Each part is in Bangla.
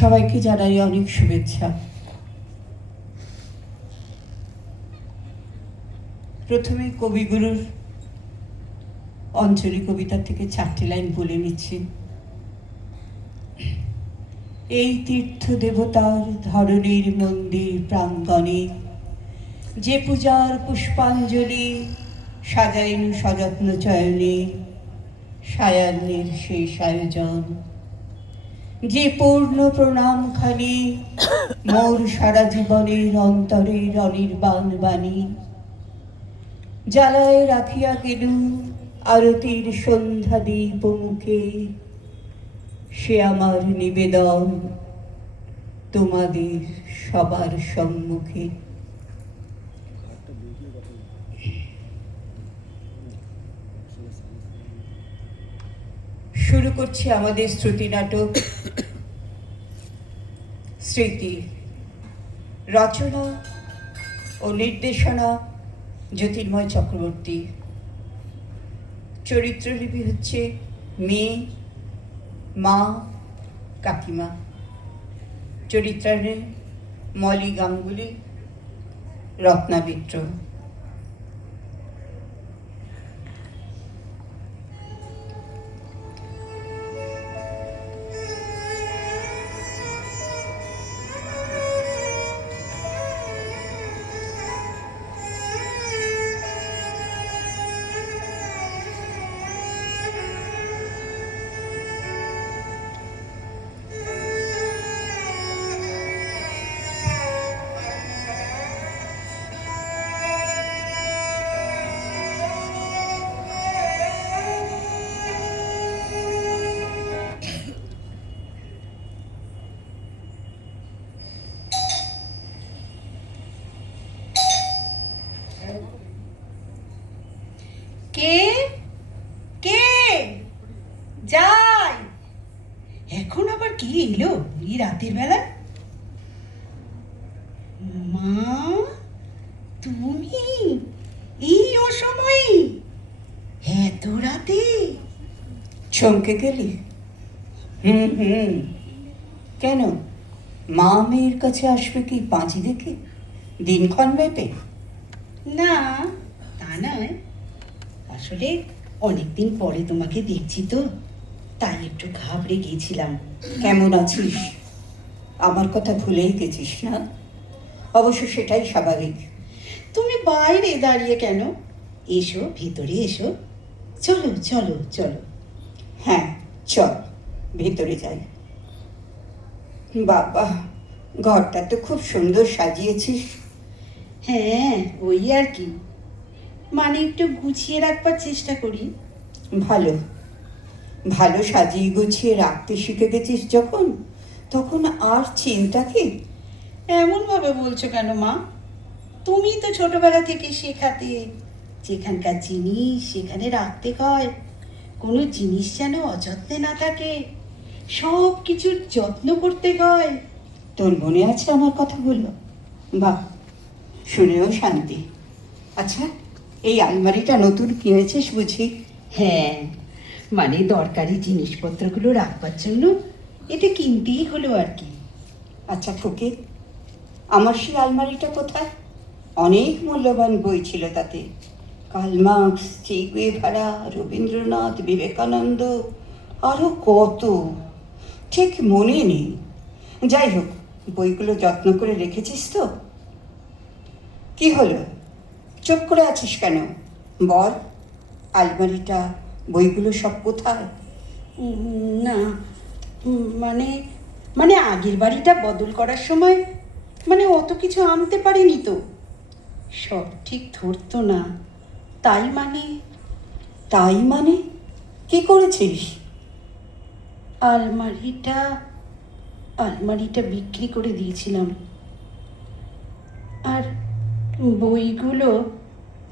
সবাইকে জানাই অনেক শুভেচ্ছা। প্রথমে কবিগুরুর অঞ্জলি কবিতা থেকে চারটি লাইন বলে নিচ্ছি। এই তীর্থ দেবতার ধরনের মন্দির প্রাঙ্গণে যে পূজার পুষ্পাঞ্জলি সাজাইনু সযত্ন চয়নে সায়ান্নের শেষ আয়োজন। যে পূর্ণ প্রণাম খানি। মোর সারা জীবনের অন্তরের অনির্বাণ বাণী। জ্বালায় রাখিয়া গেল আরতির সন্ধ্যা দীপ মুখে? সে আমার নিবেদন তোমাদের সবার সম্মুখে। শুরু করছি আমাদের শ্রুতি নাটক। স্মৃতি, রচনা ও নির্দেশনা জ্যোতির্ময় চক্রবর্তী। চরিত্রলিপি হচ্ছে মেয়ে, মা, কাকিমা। চরিত্রায়নে মলি গাঙ্গুলি, রত্না চমকে গেলি? হুম হুম। কেন? মা মেয়ের কাছে আসবে কি পাঁচি দেখে? দিনক্ষণ মেপে না তা নয়। আসলে অনেকদিন পরে তোমাকে দেখছি তো তাই একটু ঘাবড়ে গিয়েছিলাম। কেমন আছিস? আমার কথা ভুলেই গেছিস না? অবশ্য সেটাই স্বাভাবিক। তুমি বাইরে দাঁড়িয়ে কেন? এসো ভিতরে এসো। চলো চলো চলো। হ্যাঁ চল, ভেতরে যাই। বাবা, ঘরটা তো খুব সুন্দর সাজিয়েছিস। হ্যাঁ ওই আর কি। মানে একটু গুছিয়ে রাখবার চেষ্টা করি। ভালো। ভালো সাজিয়ে গুছিয়ে রাখতে শিখে গেছিস যখন, তখন আর চিন্তা কি? এমন ভাবে বলছো কেন মা? তুমি তো ছোটবেলা থেকে শেখাতে, যেখানকার জিনিস সেখানে রাখতে হয়। কোনো জিনিস যেন অযত্নে না থাকে সব কিছুর যত্ন করতে হয়। তোর মনে আছে আমার কথা বলল বাহ শুনেও শান্তি। আচ্ছা এই আলমারিটা নতুন কিনেছিস বুঝি? হ্যাঁ মানে দরকারি জিনিসপত্রগুলো রাখবার জন্য এটা কিনতেই হলো আর কি। আচ্ছা খুকি আমার সেই আলমারিটা কোথায়? অনেক মূল্যবান বই ছিল তাতে। কালমার্কস চেগুয়ে ভাড়া, রবীন্দ্রনাথ বিবেকানন্দ। আরও কত? ঠিক মনে নেই। যাই হোক, বইগুলো যত্ন করে রেখেছিস তো? কি হলো? চুপ করে আছিস কেন? বল, আলমারিটা, বইগুলো সব কোথায়? না মানে মানে আগের বাড়িটা বদল করার সময় মানে অত কিছু আনতে পারিনি তো। সব ঠিক ধরতো না। তাই মানে? তাই মানে? কি করেছিস? আলমারিটা আলমারিটা বিক্রি করে দিয়েছিলাম। আর বইগুলো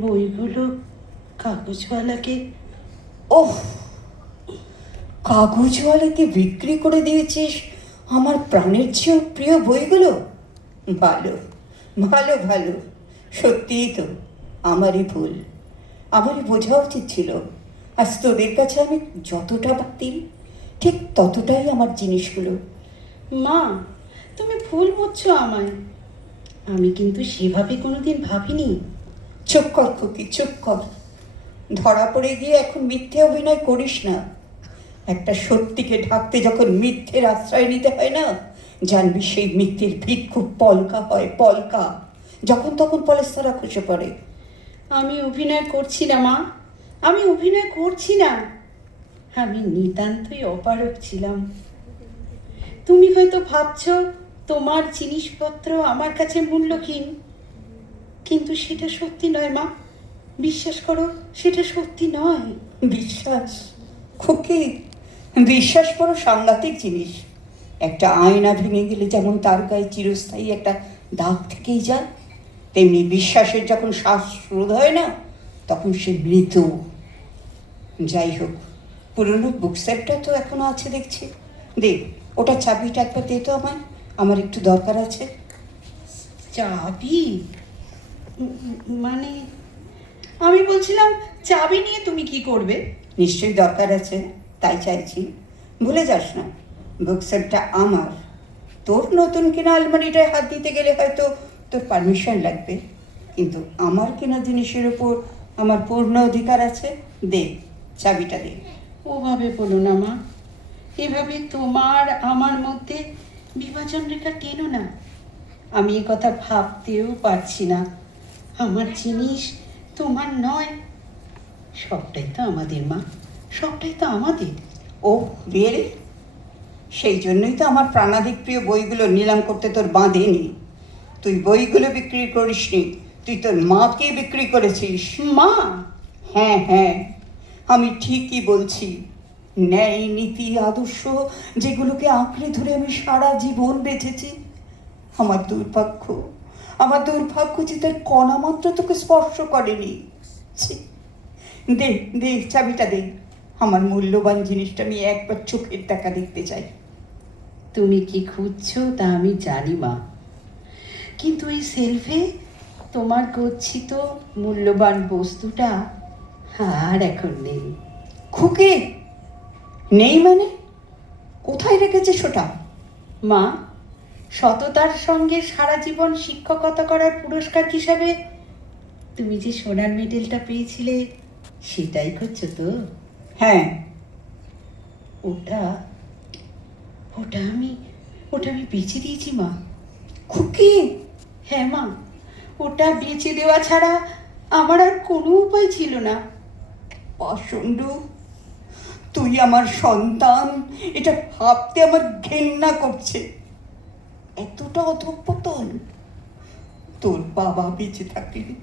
বইগুলো কাগজওয়ালাকে ওহ! কাগজওয়ালাকে বিক্রি করে দিয়েছিস আমার প্রাণের চেয়েও প্রিয় বইগুলো? ভালো ভালো ভালো। সত্যিই তো আমারই ভুল। আমারই বোঝা উচিত ছিল। আজ তোদের কাছে আমি যতটা বাতিল ঠিক ততটাই আমার জিনিসগুলো। মা তুমি ভুল বুঝছ আমায়। আমি কিন্তু সেভাবে কোনোদিন ভাবিনি। চুপ কর খুকি চুপ কর। ধরা পড়ে গিয়ে এখন মিথ্যে অভিনয় করিস না। একটা সত্যিকে ঢাকতে যখন মিথ্যের আশ্রয় নিতে হয় না জানবি সেই মিথ্যের খুব পলকা হয় পলকা। যখন তখন পলেস্তারা খসে পড়ে। আমি অভিনয় করছি না মা। আমি অভিনয় করছি না আমি নিতান্তই অপারক ছিলাম। তুমি হয়তো ভাবছ, তোমার জিনিসপত্র আমার কাছে মূল্যহীন। কিন্তু সেটা সত্যি নয়, মা। বিশ্বাস করো, সেটা সত্যি নয়। বিশ্বাস? খুকি, বিশ্বাস করো সাংঘাতিক জিনিস। একটা আয়না ভেঙে গেলে যেমন তার গায়ে চিরস্থায়ী একটা দাগ থেকেই যায় তেমনি বিশ্বাসের যখন শ্বাস রোধ হয় না তখন সে মৃত। যাই হোক পুরনো বুক সেটটা তো এখনও আছে দেখছি। দেখ ওটা চাবিটা একবার দে তো আমায় আমার একটু দরকার আছে। চাবি? মানে আমি বলছিলাম চাবি নিয়ে তুমি কি করবে? নিশ্চয়ই দরকার আছে তাই চাইছি। ভুলে যাস না বুক সেটটা আমার। তোর নতুন কেনা আলমারিটায় হাত দিতে গেলে হয়তো তোর পারমিশন লাগবে। কিন্তু আমার কেনা জিনিসের উপর আমার পূর্ণ অধিকার আছে দে চাবিটা দে। ওভাবে বলো না মা। এভাবে তোমার আমার মধ্যে বিভাজন রেখা টেনো না? আমি এ কথা ভাবতেও পারছি না। আমার জিনিস তোমার নয়। সবটাই তো আমাদের মা। সবটাই তো আমাদের। ও রিয়েলি সেই জন্যই তো আমার প্রাণাধিক প্রিয় বইগুলো নিলাম করতে তোর বাঁধেনি। তুই বইগুলো বিক্রি করিসনি, তুই তোর মাকে বিক্রি করেছিস? মা? হ্যাঁ হ্যাঁ আমি ঠিকই বলছি। ন্যায় নীতি আদর্শ যেগুলোকে আঁকড়ে ধরে আমি সারা জীবন বেঁচেছি আমার দুর্ভাগ্য আমার দুর্ভাগ্য যে তার কণা মাত্র তোকে স্পর্শ করেনি। ছি, দে দে চাবিটা দে। আমার মূল্যবান জিনিসটা আমি একবার চোখের দেখা দেখতে চাই। তুমি কি খুঁজছো? তা আমি জানি, মা। কিন্তু এই সেলফে তোমার গচ্ছিত মূল্যবান বস্তুটা আর এখন নেই। খুকে? নেই মানে? কোথায় রেখেছিস ওটা মা, সততার সঙ্গে সারা জীবন শিক্ষকতা করার পুরস্কার হিসাবে তুমি যে সোনার মেডেলটা পেয়েছিলে, সেটাই করছ তো? হ্যাঁ। ওটা ওটা আমি ওটা আমি বেচে দিয়েছি মা। খুকি! হ্যাঁ মা, ওটা বেচে দেওয়া ছাড়া আমার আর কোনো উপায় ছিল না। পাষণ্ড তুই আমার সন্তান, এটা ভাবতে আমার ঘেন্না করছে। এতটা অধঃপতন, তোর বাবা বেঁচে থাকলে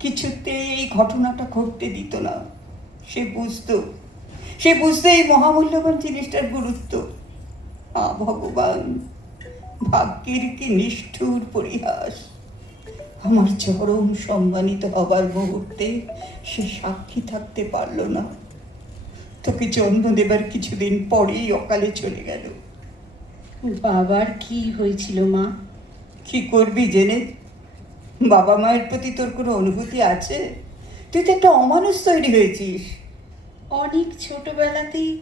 কিছুতেই এই ঘটনাটা ঘটতে দিত না। সে বুঝতো সে বুঝতো এই মহামূল্যবান জিনিসটার গুরুত্ব। আ ভগবান ভাগ্যের কি নিষ্ঠুর পরিহাস? আমার চরম সম্মানিত হবার মুহূর্তে সে সাক্ষী থাকতে পারল না। তোকে জন্ম দেবার কিছুদিন পরেই অকালে চলে গেল। বাবার কি হয়েছিল মা? কি করবি জেনে? বাবা মায়ের প্রতি তোর কোনো অনুভূতি আছে? তুই তো একটা অমানুষ তৈরি হয়েছিস। অনেক ছোটবেলাতেই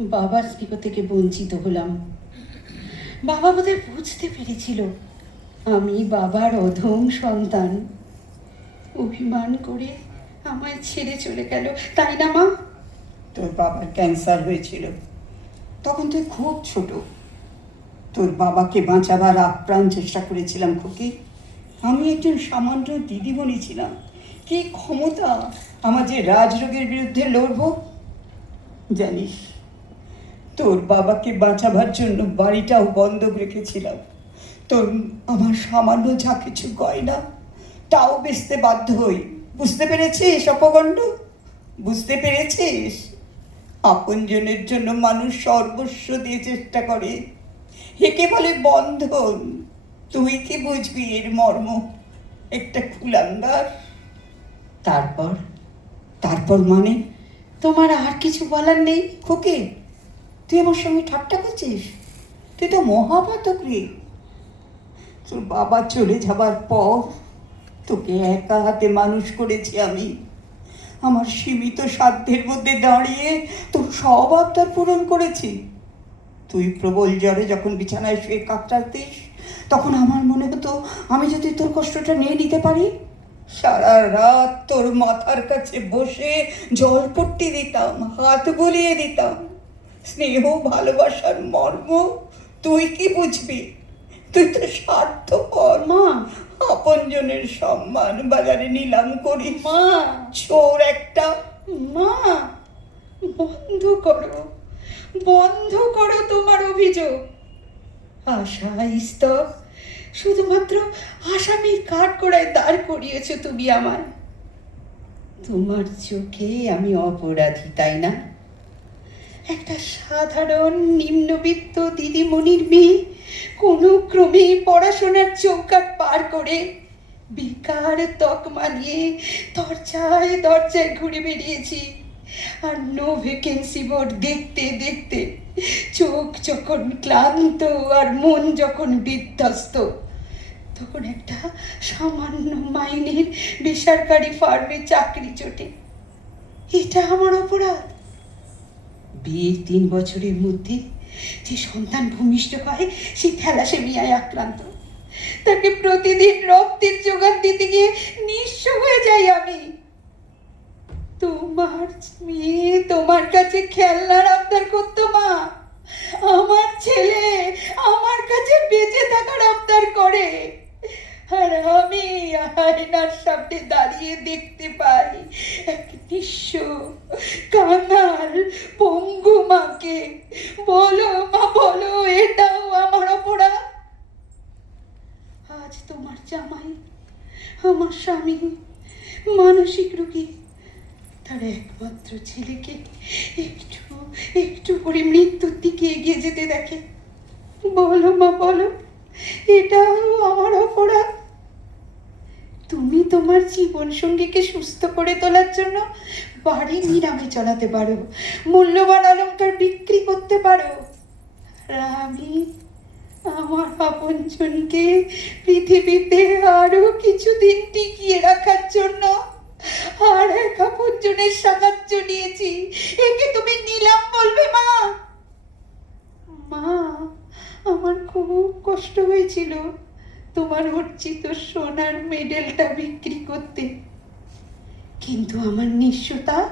বাবার স্নেহ থেকে বঞ্চিত হলাম। বাবা বোধহয় বুঝতে পেরেছিল। আমি বাবার অধম সন্তান। অভিমান করে আমায় ছেড়ে চলে গেল। তাই না, মা? তোর বাবার ক্যান্সার হয়েছিল। তখন তুই খুব ছোট। তোর বাবাকে বাঁচাবার আপ্রাণ চেষ্টা করেছিলাম, খুকি। আমি একজন সামান্য দিদিমণি ছিলাম। কি ক্ষমতা আমার যে রাজরোগের বিরুদ্ধে লড়ব? জানিস তোর বাবাকে বাঁচাবার জন্য বাড়িটাও বন্ধক রেখেছিলাম। তোর আমার সামান্য যা কিছু গয়না তাও বেচতে বাধ্য হই। বুঝতে পেরেছিস অপগণ্ড? বুঝতে পেরেছিস? আপনজনের জন্য মানুষ সর্বস্ব দিয়ে চেষ্টা করে। একে বলে বন্ধন? তুই কি বুঝবি এর মর্ম? একটা কুলাঙ্গার? তারপর? তারপর মানে? তোমার আর কিছু বলার নেই। খুকে তুই আমার সঙ্গে ঠাট্টা করছিস? তুই তো মহাপাতক রে। তোর বাবা চলে যাবার পর তোকে একা হাতে মানুষ করেছি আমি। আমার সীমিত সাধ্যের মধ্যে দাঁড়িয়ে তোর সব আবদার পূরণ করেছি। তুই প্রবল জ্বরে যখন বিছানায় শুয়ে কাতরাতিস, তখন আমার মনে হতো আমি যদি তোর কষ্টটা নিয়ে নিতে পারি, সারা রাত তোর মাথার কাছে বসে জল পট্টি দিতাম, হাত বুলিয়ে দিতাম। স্নেহ ভালোবাসার মর্ম তুই কি বুঝবি? তুই তো স্বার্থপর। মা। আপনজনের সম্মান বাজারে নিলাম করি। মা। চোর একটা। মা বন্ধ করো। বন্ধ করো তোমার অভিযোগ। আশা স্তব শুধুমাত্র আসামির কাঠ করায় দাঁড় করিয়েছ তুমি আমার তোমার চোখে আমি অপরাধী তাই না? একটা সাধারণ নিম্নবিত্ত দিদিমণির মেয়ে কোনো ক্রমে পড়াশোনার চৌকাট পার করে বেকার তকমা নিয়ে দরজায় দরজায় ঘুরে বেরিয়েছি আর নো ভ্যাকেন্সি বোর্ড দেখতে দেখতে চোখ যখন ক্লান্ত আর মন যখন বিধ্বস্ত, তখন একটা সামান্য মাইনের বেসরকারি ফার্মে চাকরি চটে। এটা আমার অপরাধ। বিয়ের তিন বছরের মধ্যে যে সন্তান ভূমিষ্ঠ হয় সে থ্যালাসেমিয়ায় আক্রান্ত। তাকে প্রতিদিন রক্তের যোগান দিতে গিয়ে নিঃস্ব হয়ে যাই আমি। তোমার মেয়ে তোমার কাছে খেলনার আবদার করতো মা। আমার ছেলে আমার কাছে বেঁচে থাকার আবদার করে। আর আমি আয়নার সামনে দাঁড়িয়ে দেখতে পাই এক নিঃস্ব কাঙাল পঙ্গু মাকে। বলো মা, বলো, এটাও আমার অপরাধ? আজ তোমার জামাই, আমার স্বামী, মানসিক রোগী। তার একমাত্র ছেলেকে একটু একটু করে মৃত্যুর দিকে এগিয়ে যেতে দেখে। বলো মা, বলো, এটাও আমার অপরাধ তুমি তোমার জীবন সঙ্গীকে সুস্থ করে তোলার জন্য বাড়ি নিরামে চলাতে পারো, মূল্যবান অলংকার বিক্রি করতে পারো। আমি আমার আপনজনকে পৃথিবীতে আরও কিছুদিন টিকিয়ে রাখার জন্য আর এক আপনজনের সাহায্য নিয়েছি। একে তুমি নিলাম বলবে, মা? মা, আমার খুব কষ্ট হয়েছিল। তোমার অর্জিত সোনার মেডেলটা বিক্রি করতে। কিন্তু আমার নিঃস্বতা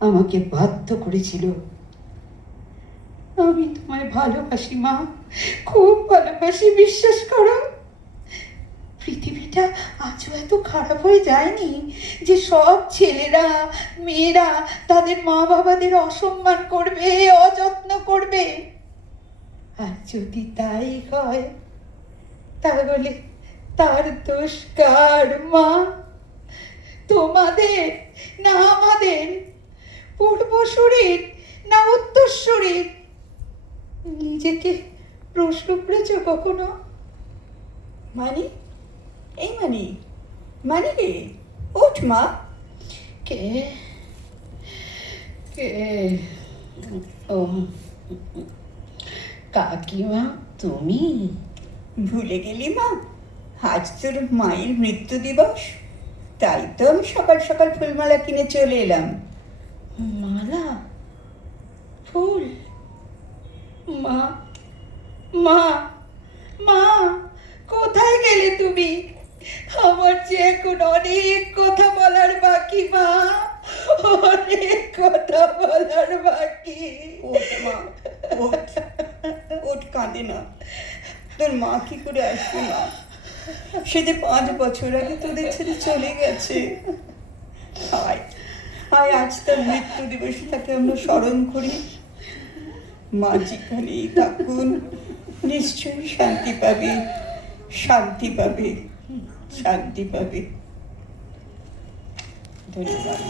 আমাকে বাধ্য করেছিল। আমি তোমায় ভালোবাসি, মা। খুব ভালোবাসি, বিশ্বাস করো। পৃথিবীটা আজও এত খারাপ হয়ে যায়নি যে সব ছেলেরা, মেয়েরা তাদের মা বাবাদের অসম্মান করবে, অযত্ন করবে। আর যদি তাই হয় তাহলে তার দোষ কার, মা? তোমাদের, না আমাদের পূর্বসূরির না উত্তরসূরির নিজেকে প্রশ্ন করেছ কখনো? মানি? এই মানি? মানি রে? ওঠ মা। কে? কে? ও, কাকিমা, তুমি? ভুলে গেলি মা। আজ তোর মায়ের মৃত্যু দিবস। তাই তো আমি সকাল সকাল ফুলমালা কিনে চলে এলাম। মালা? ফুল? মা মা মা কোথায় গেলে তুমি? আমার যে এখন অনেক কথা বলার বাকি মা। অনেক কথা বলার বাকি। ওঠ মা ওঠ ওঠ কাঁদে না। তোর মা কি করে আসবে না সে যে পাঁচ বছর আগে তোদের ছেড়ে চলে গেছে। আয় আজ তার মৃত্যু দিবসে তাকে আমরা স্মরণ করি। মা যেখানেই থাকুন, নিশ্চয়ই শান্তি পাবে শান্তি পাবে শান্তি পাবে। ধন্যবাদ।